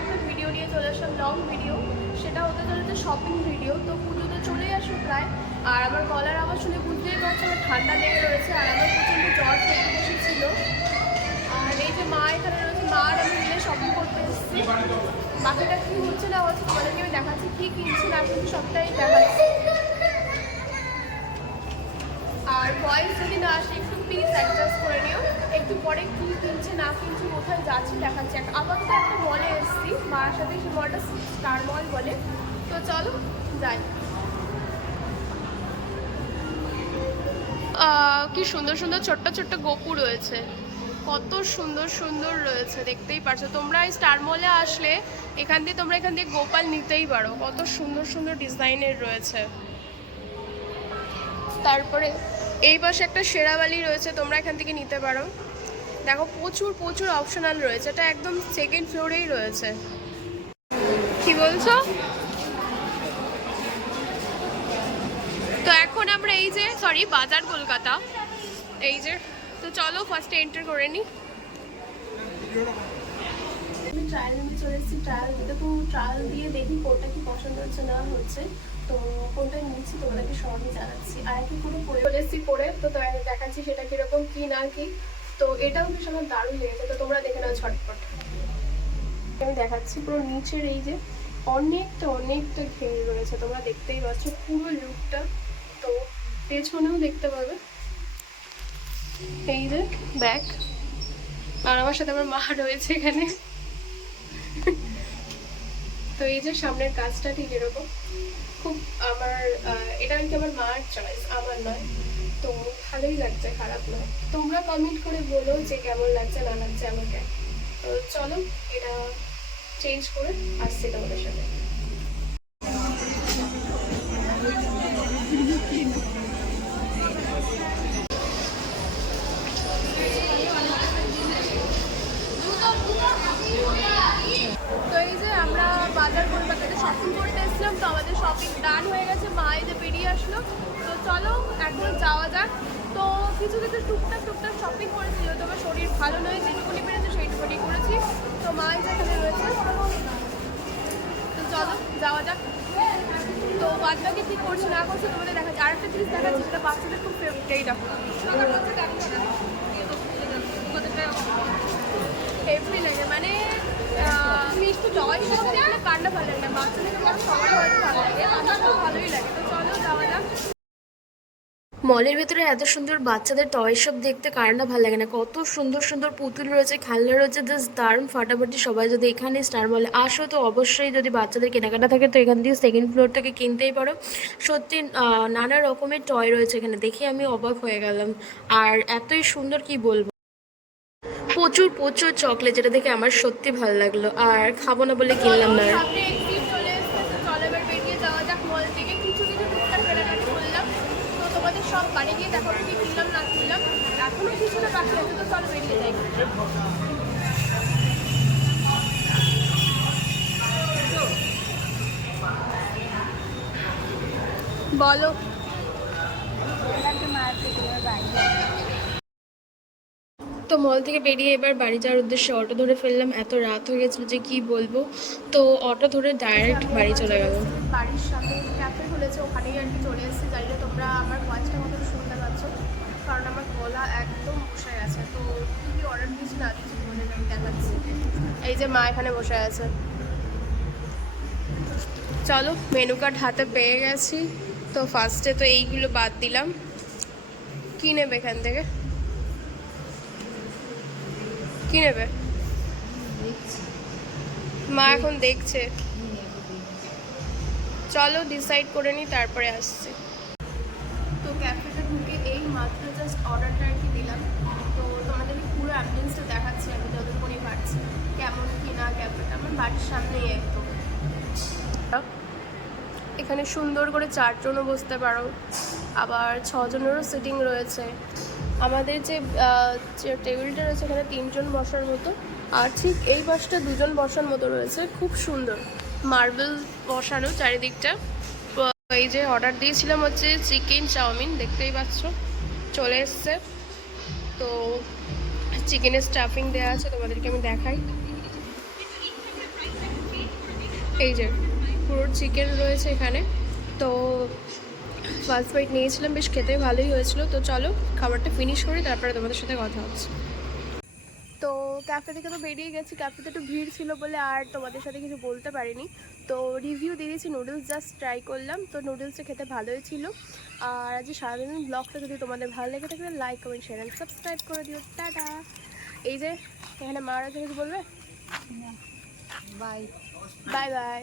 একটা ভিডিও নিয়ে চলে আসলাম লং ভিডিও সেটা হতে চলেছে শপিং ভিডিও তো পুজো তো চলেই আসলো প্রায়। আর আমার গলার আওয়াজ শুনে বুঝতেই পারছ, আমার ঠান্ডা লেগে রয়েছে আর আমার প্রচণ্ড জ্বর সর্দি বসেছিল আর এই যে মা এখানে রয়েছে, মা আর আমি মিলে শপিং করতে এসেছি। বাকিটা কী হচ্ছে না হচ্ছে তোমাদেরকে আমি দেখাচ্ছি, কী কিনছি না কিন্তু সবটাই দেখাচ্ছি। আর ভয়েস যদি না আসে, একটু প্লিজ অ্যাডজাস্ট করে নিও। একটু পরে কী কিনছে না কিনছে কোথায় যাচ্ছি দেখাচ্ছি। আপাতত একটা মলে এসেছি মার সাথে সে মলটা স্টার মল বলে। তো চলো যাই। কি সুন্দর সুন্দর ছোট্ট ছোট্ট গোপু রয়েছে। কত সুন্দর সুন্দর রয়েছে দেখতেই পারছ। তোমরা এই স্টার মলে আসলে এখান দিয়ে তোমরা এখান দিয়ে গোপাল নিতেই পারো। কত সুন্দর সুন্দর ডিজাইনের রয়েছে। তারপরে এই পাশে একটা শেরাবালি রয়েছে, তোমরা এখান থেকে নিতে পারো। দেখো, প্রচুর প্রচুর অপশনাল রয়েছে, এটা একদম সেকেন্ড ফ্লোরেই রয়েছে। কি বলছো? তো এখন আমরা এই যে সরি বাজার কলকাতা। এই যে, তো চলো ফার্স্টে এন্টার করে নিই আমি ট্রায়াল রুমে চলে এসেছি ট্রায়াল তো ট্রায়াল দিয়ে দেখি কোনটা কি পছন্দ হচ্ছে, না হচ্ছে। তো কোনটা নিচ্ছি তোমাদেরকে সবই জানাচ্ছি। আর কি পুরো পরে চলে পরে তো দেখাচ্ছি সেটা কীরকম, কি না কি। তো এটাও বেশ আমার দারুণ লেগেছে, তো তোমরা দেখে নাও ছটপট আমি দেখাচ্ছি পুরো নিচের এই যে অনেকটা অনেকটা ঘের রয়েছে, তোমরা দেখতেই পাচ্ছ পুরো লুকটা তো পেছনেও দেখতে পাবে। এই যে ব্যাগ আর আমার সাথে আমার মা রয়েছে এখানে। তো এই যে সামনের কাজটা ঠিক এরকম, খুব আমার এটা আর কি আমার মার চয়েস আমার নয়। তো ভালোই লাগছে, খারাপ নয়। তোমরা কমেন্ট করে বলো যে কেমন লাগছে, না লাগছে আমাকে। তো চলো, এটা চেঞ্জ করে আসছি তোমাদের সাথে। শপিং করতে এসেছিলাম, তো আমাদের শপিং ডান হয়ে গেছে, মা যে বেরিয়ে আসলো। তো চলো, এখন যাওয়া যাক। তো কিছু কিছু টুকটাক টুকটাক শপিং করেছি, যেহেতু আমার শরীর ভালো নয়, যেটুকুনি পেরেছে সেইটুকুনি করেছি। তো মা যেখানে রয়েছে। তো চলো, যাওয়া যাক। তো বাদ বাকি কী করছে, না করছে, তোমাদের দেখাচ্ছি আরেকটা জিনিস দেখাচ্ছি সেটা বাচ্চাদের খুব ফেভারিট এই দেখো। হেভি লাগে মানে মিষ্টি টয় মলের ভেতরে এত সুন্দর বাচ্চাদের টয় সব দেখতে কার না ভালো লাগে না। কত সুন্দর সুন্দর পুতুল রয়েছে, খেলনা রয়েছে জাস্ট দারুণ ফাটাফাটি সবাই যদি এখানে স্টার মলে আসো তো অবশ্যই যদি বাচ্চাদের কেনাকাটা থাকে তো এখান দিয়ে সেকেন্ড ফ্লোর থেকে কিনতেই পারো। সত্যি নানা রকমের টয় রয়েছে এখানে, দেখে আমি অবাক হয়ে গেলাম। আর এতই সুন্দর কি বলব? প্রচুর প্রচুর চকলেট যেটা দেখে আমার সত্যি ভালো লাগল। আর খাব না বলে কিনলাম না আর। সামনে এক্সিট চলে এসেছে তো চলো এবার বেরিয়ে যাওয়া যাক মল থেকে কিছু কিছু টুকটাক কেনাকাটি করলাম তোমাদের সব বাড়ি গিয়ে দেখো কি কিনলাম না কিনলাম এখনও কিছুটা বাকি আছে তো চলো বেরিয়ে যাই। বলো। তো মল থেকে বেরিয়ে এবার বাড়ি যাওয়ার উদ্দেশ্যে অটো ধরে ফেললাম। এত রাত হয়ে গেছিল যে কি বলব? তো অটো ধরে ডাইরেক্ট বাড়ি চলে গেল। বাড়ির খুলেছে ওখানেই আর কি চলে এসেছি। জানি না তোমরা আমার ভয়েসটা মতো শুনতে পাচ্ছ, কারণ আমার গলা একদম বসে গেছে তো কী অর্ডার দিয়েছি না দিয়েছি তোমাদের আমি দেখাচ্ছি। এই যে মা এখানে বসে আছে। চলো মেনু কার্ড হাতে পেয়ে গেছি। তো ফার্স্টে তো এইগুলো বাদ দিলাম। কী নেবে এখান থেকে? কী নেবে? মা এখন দেখছে। চলো ডিসাইড করে নিই তারপরে আসছি। তো ক্যাফেতে ঢুকে এই মাত্র জাস্ট অর্ডারটা আর কি দিলাম। তো তোমাদেরকে পুরো অ্যাম্বুলেন্সটা দেখাচ্ছি আমি যতক্ষণই পারছি। কেমন কি না ক্যাফেটা আমার বাড়ির সামনেই একদম। এখানে সুন্দর করে চারজনও বসতে পারো। আবার ছজনেরও সিটিং রয়েছে। আমাদের যে যে টেবিলটা রয়েছে এখানে তিনজন বসার মতো। আর ঠিক এই পাশটা দুজন বসার মতো রয়েছে। খুব সুন্দর। মার্বেল বসানো চারিদিকটা। এই যে অর্ডার দিয়েছিলাম হচ্ছে চিকেন চাউমিন, দেখতেই পাচ্ছ, চলে এসছে। তো চিকেনের স্টাফিং দেওয়া আছে, তোমাদেরকে আমি দেখাই। এই যে, পুরো চিকেন রয়েছে এখানে। তো ফার্স্ট বাইট নিয়েছিলাম, বেশ খেতে ভালোই হয়েছিল। তো চলো, খাবারটা ফিনিশ করি, তারপরে তোমাদের সাথে কথা হচ্ছে। ক্যাফে থেকে তো বেরিয়ে গেছি। ক্যাফেতে একটু ভিড় ছিল বলে আর তোমাদের সাথে কিছু বলতে পারিনি। তো রিভিউ দিয়ে দিয়েছি নুডলস জাস্ট ট্রাই করলাম। তো নুডলসটা খেতে ভালোই ছিল। আর আজকে সারাদিন ব্লগটা যদি তোমাদের ভালো লেগে থাকে like comment share and subscribe করে দিও। টাটা! এই যে এখানে মারা থেকে বলবে? Bye bye bye